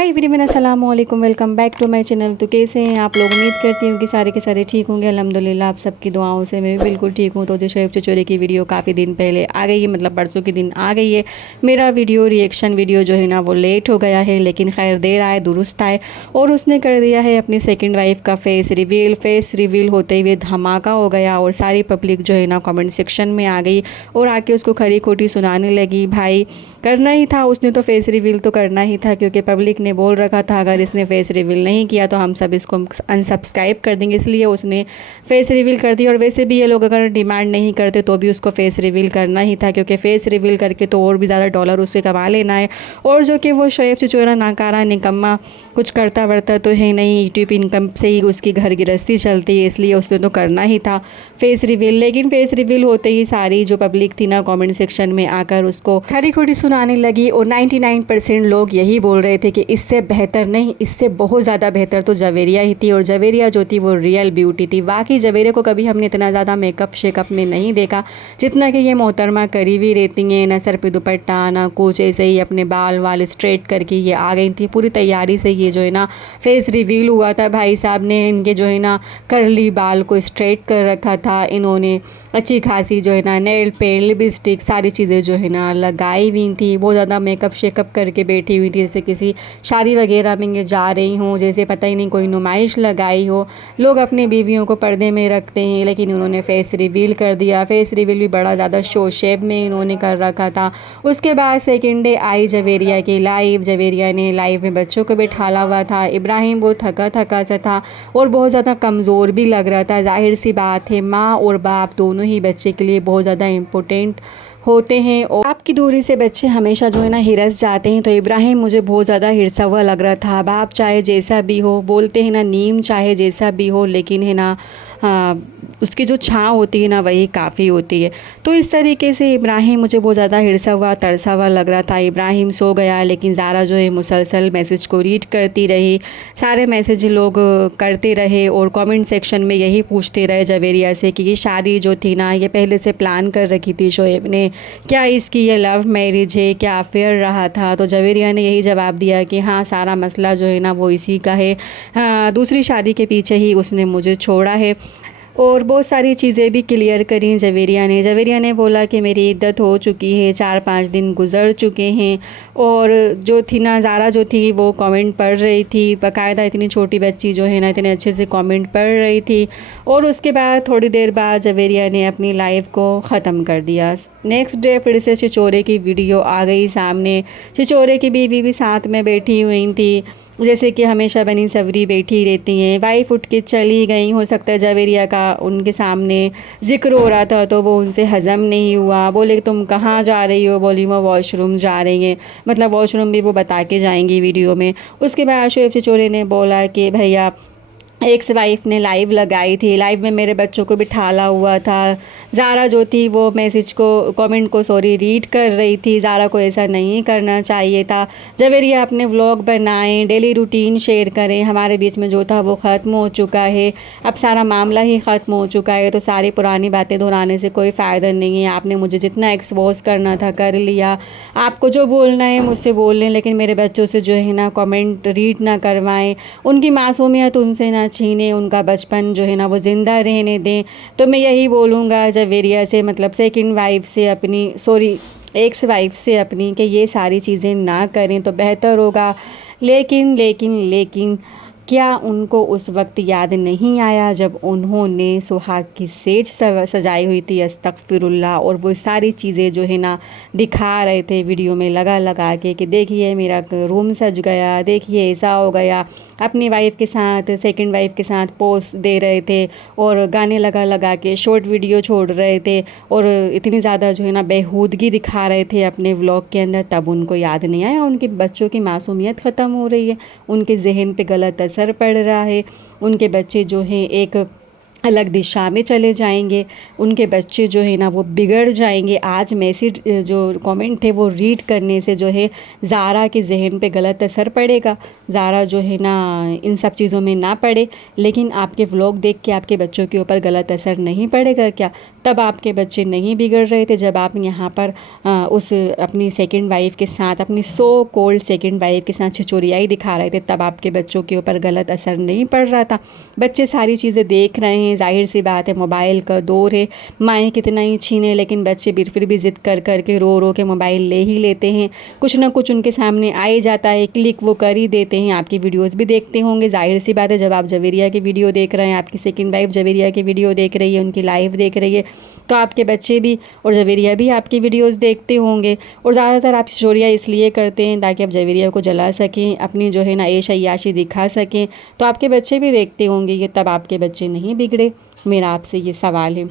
हाय everyone, अस्सलाम वालेकुम। Welcome back to my channel. तो कैसे हैं आप लोग? उम्मीद करती हूँ कि सारे के सारे ठीक होंगे। अल्हम्दुलिल्लाह आप सबकी दुआओं से मैं भी बिल्कुल ठीक हूँ। तो जो शोएब चचोरे की वीडियो काफ़ी दिन पहले आ गई है, मतलब परसों के दिन आ गई है। मेरा वीडियो रिएक्शन वीडियो जो है ना वो लेट हो गया है, लेकिन खैर देर आए दुरुस्त आए। और उसने कर दिया है अपनी सेकेंड वाइफ का फेस रिवील होते हुए धमाका हो गया। और सारी पब्लिक जो है ना कमेंट सेक्शन में आ गई और आके उसको खरी खोटी सुनाने लगी। भाई करना ही था उसने, तो फेस रिवील तो करना ही था, क्योंकि पब्लिक ने बोल रखा था अगर इसने फेस रिवील नहीं किया तो हम सब इसको अनसब्सक्राइब कर देंगे, इसलिए उसने फेस रिवील कर दिया। और वैसे भी ये लोग अगर डिमांड नहीं करते तो भी उसको फेस रिवील करना ही था, क्योंकि फेस रिवील करके तो और भी ज़्यादा डॉलर उससे कमा लेना है। और जो कि वो शोएब चचोरा नाकारा निकम्मा कुछ करता वर्ता तो है नहीं, यूट्यूब इनकम से ही उसकी घर गृहस्थी चलती है, इसलिए उसने तो करना ही था फेस रिवील। लेकिन फेस रिवील होते ही सारी जो पब्लिक थी ना कमेंट सेक्शन में आकर उसको खरी खोटी सुनाने लगी। और 99% लोग यही बोल रहे थे कि इससे बेहतर नहीं, इससे बहुत ज़्यादा बेहतर तो जवेरिया ही थी। और जवेरिया जो थी वो रियल ब्यूटी थी। बाकी जवेरिया को कभी हमने इतना ज़्यादा मेकअप शेकअप में नहीं देखा जितना कि ये मोहतरमा करी हुई रहती हैं, ना सर पे दुपट्टा ना कुछ, ऐसे ही अपने बाल वाल स्ट्रेट करके ये आ गई थी। पूरी तैयारी से ये जो है ना फेस रिवील हुआ था। भाई साहब ने इनके जो है ना करली बाल को स्ट्रेट कर रखा था, इन्होंने अच्छी खासी जो है ना नेल पेंट लिपस्टिक सारी चीज़ें जो है ना लगाई हुई थी। बहुत ज़्यादा मेकअप शेकअप करके बैठी हुई थी, जैसे किसी शादी वगैरह में जा रही हूँ, जैसे पता ही नहीं कोई नुमाइश लगाई हो। लोग अपनी बीवियों को पर्दे में रखते हैं, लेकिन उन्होंने फेस रिवील कर दिया। फेस रिवील भी बड़ा ज़्यादा शो शेप में इन्होंने कर रखा था। उसके बाद सेकेंड डे आई जवेरिया की लाइव। जवेरिया ने लाइव में बच्चों को बैठाला हुआ था। इब्राहिम बहुत थका थका सा था और बहुत ज़्यादा कमज़ोर भी लग रहा था। जाहिर सी बात है, माँ और बाप दोनों ही बच्चे के लिए बहुत ज़्यादा इम्पोर्टेंट होते हैं। और आपकी दूरी से बच्चे हमेशा जो है ना हिरस जाते हैं। तो इब्राहिम मुझे बहुत ज़्यादा हिरसा हुआ लग रहा था। बाप चाहे जैसा भी हो, बोलते हैं ना नीम चाहे जैसा भी हो, लेकिन है ना उसकी जो छाँव होती है ना वही काफ़ी होती है। तो इस तरीके से इब्राहिम मुझे बहुत ज़्यादा हिरसा हुआ तरसा हुआ लग रहा था। इब्राहिम सो गया, लेकिन ज़ारा जो है मुसलसल मैसेज को रीड करती रही। सारे मैसेज लोग करते रहे और कमेंट सेक्शन में यही पूछते रहे जवेरिया से कि ये शादी जो थी ना ये पहले से प्लान कर रखी थी शोएब ने, क्या इसकी ये लव मैरिज है, क्या अफेयर रहा था। तो जवेरिया ने यही जवाब दिया कि हाँ सारा मसला जो है ना वो इसी का है, हाँ दूसरी शादी के पीछे ही उसने मुझे छोड़ा है। और बहुत सारी चीज़ें भी क्लियर करी जवेरिया ने बोला कि मेरी इद्दत हो चुकी है, 4-5 दिन गुजर चुके हैं। और जो थी ना ज़ारा जो थी वो कमेंट पढ़ रही थी बाकायदा, इतनी छोटी बच्ची जो है ना इतने अच्छे से कमेंट पढ़ रही थी। और उसके बाद थोड़ी देर बाद जवेरिया ने अपनी लाइफ को ख़त्म कर दिया। नेक्स्ट डे फिर से छिछोरे की वीडियो आ गई सामने। छिछोरे की बीवी भी साथ में बैठी हुई थी, जैसे कि हमेशा बनी सवरी बैठी रहती हैं। वाइफ उठ के चली गई, हो सकता है जवेरिया का उनके सामने ज़िक्र हो रहा था तो वो उनसे हज़म नहीं हुआ। बोले तुम कहाँ जा रही हो? बोली वो वॉशरूम जा रही हैं, मतलब वॉशरूम भी वो बता के जाएंगी वीडियो में। उसके बाद शोएब चचोरे ने बोला कि भैया एक्स वाइफ ने लाइव लगाई थी, लाइव में मेरे बच्चों को बिठाला हुआ था। ज़ारा जो थी वो मैसेज को कमेंट को रीड कर रही थी। ज़ारा को ऐसा नहीं करना चाहिए था। जवेरिया अपने व्लॉग बनाएं, डेली रूटीन शेयर करें। हमारे बीच में जो था वो ख़त्म हो चुका है, अब सारा मामला ही ख़त्म हो चुका है। तो सारी पुरानी बातें दोहराने से कोई फ़ायदा नहीं है। आपने मुझे जितना एक्सपोज करना था कर लिया, आपको जो बोलना है मुझसे बोल लें, लेकिन मेरे बच्चों से जो है ना कमेंट रीड ना करवाएं, उनकी मासूमियत उनसे ना छीने, उनका बचपन जो है ना वो ज़िंदा रहने दें। तो मैं यही बोलूँगा जवेरिया से, मतलब सेकंड वाइफ से अपनी, एक्स वाइफ से अपनी, कि ये सारी चीज़ें ना करें तो बेहतर होगा। लेकिन क्या उनको उस वक्त याद नहीं आया जब उन्होंने सुहाग की सेज सजाई हुई थी? अस्तगफिरुल्लाह। और वो सारी चीज़ें जो है ना दिखा रहे थे वीडियो में लगा के कि देखिए मेरा रूम सज गया, देखिए ऐसा हो गया। अपनी वाइफ के साथ, सेकंड वाइफ के साथ पोस्ट दे रहे थे और गाने लगा के शॉर्ट वीडियो छोड़ रहे थे और इतनी ज़्यादा जो है ना बेहूदगी दिखा रहे थे अपने व्लॉग के अंदर। तब उनको याद नहीं आया उनके बच्चों की मासूमियत ख़त्म हो रही है, उनके जहन पे गलत असर पड़ रहा है। उनके बच्चे जो हैं एक अलग दिशा में चले जाएंगे, उनके बच्चे जो है ना वो बिगड़ जाएंगे। आज मैसेज जो कमेंट थे वो रीड करने से जो है ज़ारा के जहन पे गलत असर पड़ेगा। ज़ारा जो है ना इन सब चीज़ों में ना पड़े, लेकिन आपके व्लॉग देख के आपके बच्चों के ऊपर गलत असर नहीं पड़ेगा क्या? तब आपके बच्चे नहीं बिगड़ रहे थे जब आप यहाँ पर उस अपनी सेकंड वाइफ के साथ, अपनी सो कोल्ड सेकंड वाइफ के साथ छिचोरियाई दिखा रहे थे, तब आपके बच्चों के ऊपर गलत असर नहीं पड़ रहा था। बच्चे सारी चीज़ें देख रहे हैं, ज़ाहिर सी बात है मोबाइल का दौर है, माएँ कितना ही छीने लेकिन बच्चे फिर भी ज़िद कर कर के रो के मोबाइल ले ही लेते हैं। कुछ ना कुछ उनके सामने आ ही जाता है, क्लिक वो कर ही देते हैं। आपकी वीडियोज़ भी देखते होंगे, ज़ाहिर सी बात है जब आप जवेरिया की वीडियो देख रहे हैं, आपकी सेकंड वाइफ जवेरिया की वीडियो देख रही है, उनकी लाइव देख रही है, तो आपके बच्चे भी और जवेरिया भी आपकी वीडियोज़ देखते होंगे। और ज़्यादातर आप स्टोरियाँ इसलिए करते हैं ताकि आप जवेरिया को जला सकें, अपनी जो है ना ऐश अय्याशी दिखा सकें, तो आपके बच्चे भी देखते होंगे कि तब आपके बच्चे नहीं बिगड़े। मेरा आपसे ये सवाल है,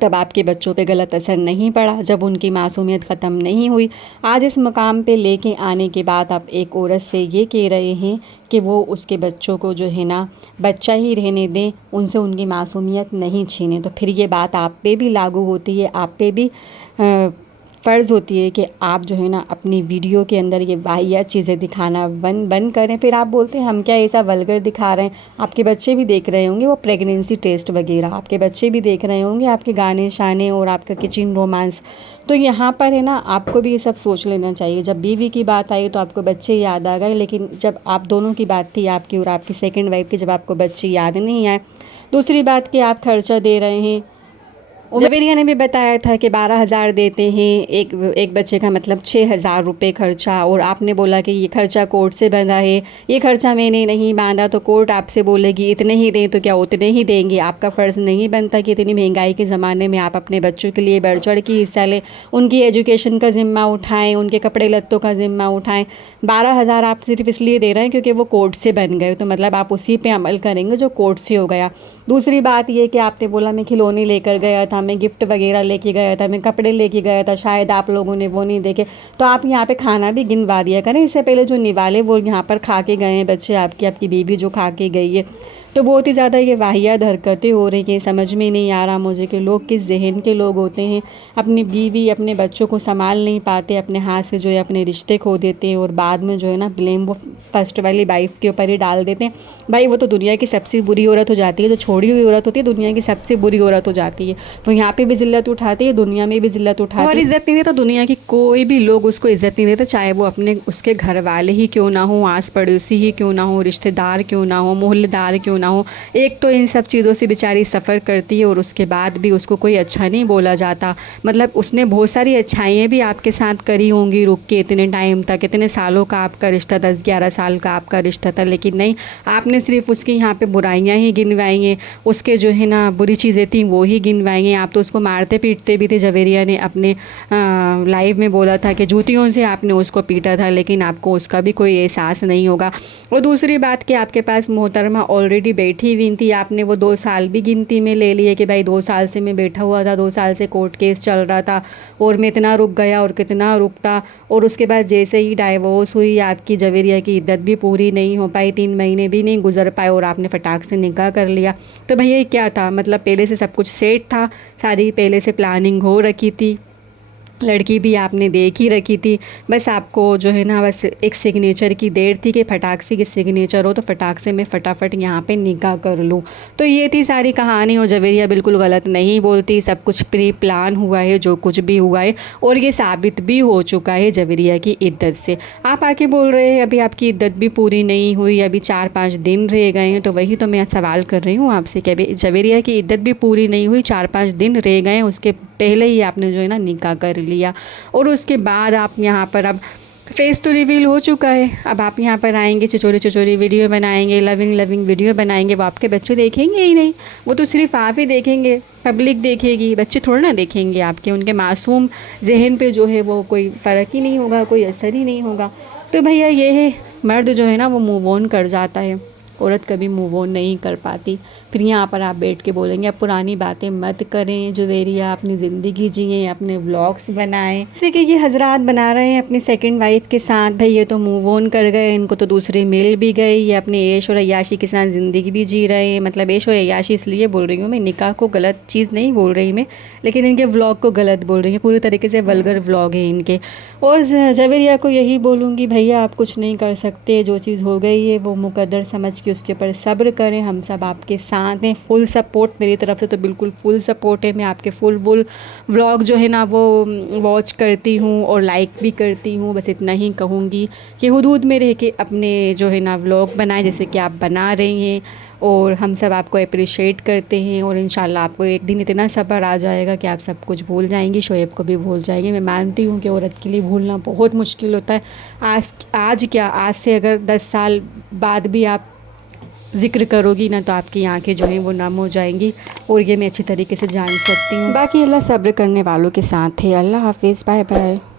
तब आपके बच्चों पे गलत असर नहीं पड़ा जब उनकी मासूमियत ख़त्म नहीं हुई? आज इस मकाम पे लेके आने के बाद आप एक औरत से ये कह रहे हैं कि वो उसके बच्चों को जो है ना बच्चा ही रहने दें, उनसे उनकी मासूमियत नहीं छीनें। तो फिर ये बात आप पे भी लागू होती है, आप पे भी फ़र्ज़ होती है कि आप जो है ना अपनी वीडियो के अंदर ये वाहियात चीज़ें दिखाना बंद करें। फिर आप बोलते हैं हम क्या ऐसा वल्गर दिखा रहे हैं? आपके बच्चे भी देख रहे होंगे वो प्रेगनेंसी टेस्ट वगैरह, आपके बच्चे भी देख रहे होंगे आपके गाने शाने और आपका किचन रोमांस। तो यहाँ पर है ना आपको भी ये सब सोच लेना चाहिए। जब बीवी की बात आई तो आपको बच्चे याद आ गए, लेकिन जब आप दोनों की बात थी, आपकी और आपकी सेकेंड वाइफ की, जब आपको बच्चे याद नहीं आए। दूसरी बात कि आप खर्चा दे रहे हैं, जवेरिया ने भी बताया था कि 12,000 देते हैं एक बच्चे का, मतलब 6,000 रुपये खर्चा। और आपने बोला कि ये खर्चा कोर्ट से बंधा है, ये खर्चा मैंने नहीं बांधा, तो कोर्ट आपसे बोलेगी इतने ही दें तो क्या उतने ही देंगे? आपका फ़र्ज़ नहीं बनता कि इतनी महंगाई के ज़माने में आप अपने बच्चों के लिए बढ़ चढ़ के हिस्सा लें, उनकी एजुकेशन का ज़िम्मा उठाएँ, उनके कपड़े लत्तों का ज़िम्मा उठाएँ। 12,000 आप सिर्फ इसलिए दे रहे हैं क्योंकि वो कोर्ट से बन गए, तो मतलब आप उसी पर अमल करेंगे जो कोर्ट से हो गया। दूसरी बात ये कि आपने बोला मैं खिलौने लेकर गया था, मैं गिफ्ट वगैरह लेके गया था, मैं कपड़े लेके गया था, शायद आप लोगों ने वो नहीं देखे। तो आप यहाँ पे खाना भी गिनवा दिया करें। इससे पहले जो निवाले वो यहाँ पर खा के गए हैं बच्चे, आपकी बीवी जो खा के गई है। तो बहुत ही ज़्यादा ये वाहियात हरकतें हो रही हैं। समझ में नहीं आ रहा मुझे कि लोग किस जहन के लोग होते हैं, अपनी बीवी अपने बच्चों को संभाल नहीं पाते, अपने हाथ से जो है अपने रिश्ते खो देते हैं और बाद में जो है ना ब्लेम वो फर्स्ट वाली वाइफ के ऊपर ही डाल देते हैं। भाई वो तो दुनिया की सबसे बुरी औरत हो जाती है, जो छोड़ी हुई औरत होती है दुनिया की सबसे बुरी औरत हो जाती है। वो यहाँ पे भी जिल्लत उठाती है, दुनिया में भी जिल्लत उठाती है, और इज़्ज़त नहीं देता दुनिया की कोई भी लोग उसको इज़्ज़त नहीं देते, चाहे वो अपने उसके घर वाले ही क्यों ना हो, आस पड़ोसी ही क्यों ना हो, रिश्तेदार क्यों ना हो, मोहल्लेदार क्यों ना हो। एक तो इन सब चीज़ों से बेचारी सफ़र करती है और उसके बाद भी उसको कोई अच्छा नहीं बोला जाता। मतलब उसने बहुत सारी अच्छाइयाँ भी आपके साथ करी होंगी रुक के इतने टाइम तक, इतने सालों का आपका रिश्ता, 10-11 साल का आपका रिश्ता था, लेकिन नहीं, आपने सिर्फ उसकी यहाँ पे बुराइयाँ ही गिनवाई हैं, उसके जो है ना बुरी चीज़ें थी वो ही गिनवाई हैं। आप तो उसको मारते पीटते भी थे। जवेरिया ने अपने लाइव में बोला था कि जूतियों से आपने उसको पीटा था, लेकिन आपको उसका भी कोई एहसास नहीं होगा। और दूसरी बात कि आपके पास मोहतरमा ऑलरेडी बैठी हुई थी, आपने वो 2 साल भी गिनती में ले लिए कि भाई 2 साल से मैं बैठा हुआ था, 2 साल से कोर्ट केस चल रहा था और मैं इतना रुक गया और कितना रुकता। और उसके बाद जैसे ही डाइवोर्स हुई आपकी, जवेरिया की इद्दत भी पूरी नहीं हो पाई, 3 महीने भी नहीं गुजर पाए और आपने फटाक से निकाह कर लिया। तो भैया क्या था, मतलब पहले से सब कुछ सेट था, सारी पहले से प्लानिंग हो रखी थी, लड़की भी आपने देख ही रखी थी, बस आपको जो है ना बस एक सिग्नेचर की देर थी कि फटाक से की सिग्नेचर हो तो फटाक से मैं फटाफट यहाँ पे निकाह कर लूँ। तो ये थी सारी कहानी। और जवेरिया बिल्कुल गलत नहीं बोलती, सब कुछ प्री प्लान हुआ है जो कुछ भी हुआ है, और ये साबित भी हो चुका है जवेरिया की इद्दत से। आप आके बोल रहे हैं अभी आपकी इद्दत भी पूरी नहीं हुई, अभी 4-5 दिन रह गए हैं, तो वही तो मैं सवाल कर रही हूँ आपसे कि अभी जवेरिया की इद्दत भी पूरी नहीं हुई, 4-5 दिन रह गए, उसके पहले ही आपने जो है ना निकाह कर लिया। और उसके बाद आप यहाँ पर अब फेस तो रिवील हो चुका है, अब आप यहाँ पर आएंगे, चिचोरी वीडियो बनाएंगे, लविंग वीडियो बनाएंगे, वो आपके बच्चे देखेंगे ही नहीं, वो तो सिर्फ आप ही देखेंगे, पब्लिक देखेगी, बच्चे थोड़ा ना देखेंगे आपके। उनके मासूम जहन पे जो है वो कोई फ़र्क ही नहीं होगा, कोई असर ही नहीं होगा। तो भैया ये है, मर्द जो है ना वो मूव ऑन कर जाता है, औरत कभी मूव ऑन नहीं कर पाती। फिर यहाँ पर आप बैठ के बोलेंगे अब पुरानी बातें मत करें जुवेरिया, अपनी ज़िंदगी जिए, अपने व्लॉग्स बनाएं। जैसे कि ये हजरात बना रहे हैं अपनी सेकंड वाइफ के साथ, भाई ये तो मूव ऑन कर गए, इनको तो दूसरी मिल भी गई, ये अपने ऐश और अय्याशी के साथ ज़िंदगी भी जी रहे हैं। मतलब ऐश और अय्याशी इसलिए बोल रही हूँ मैं, निकाह को गलत चीज़ नहीं बोल रही मैं, लेकिन इनके व्लॉग को गलत बोल रही हैं, पूरी तरीके से वल्गर व्लॉग है इनके। और जवेरिया को यही बोलूँगी भैया आप कुछ नहीं कर सकते, जो चीज़ हो गई है वो मुकद्दर समझ के उसके ऊपर सब्र करें, हम सब आपके साथ हैं। फुल सपोर्ट मेरी तरफ से तो बिल्कुल फुल सपोर्ट है, मैं आपके फुल व्लॉग जो है ना वो वॉच करती हूँ और लाइक भी करती हूँ। बस इतना ही कहूँगी कि हुदूद में रह के अपने जो है ना व्लॉग बनाएं जैसे कि आप बना रही हैं, और हम सब आपको अप्रिशिएट करते हैं। और इंशाल्लाह आपको एक दिन इतना सब्र आ जाएगा कि आप सब कुछ भूल जाएंगी, शोएब को भी भूल जाएंगे। मैं मानती हूँ कि औरत के लिए भूलना बहुत मुश्किल होता है। आज से अगर 10 साल बाद भी आप ज़िक्र करोगी ना तो आपकी आंखें जो हैं वो नम हो जाएंगी, और ये मैं अच्छी तरीके से जान सकती हूँ। बाकी अल्लाह सब्र करने वालों के साथ है। अल्लाह हाफिज़, बाय बाय।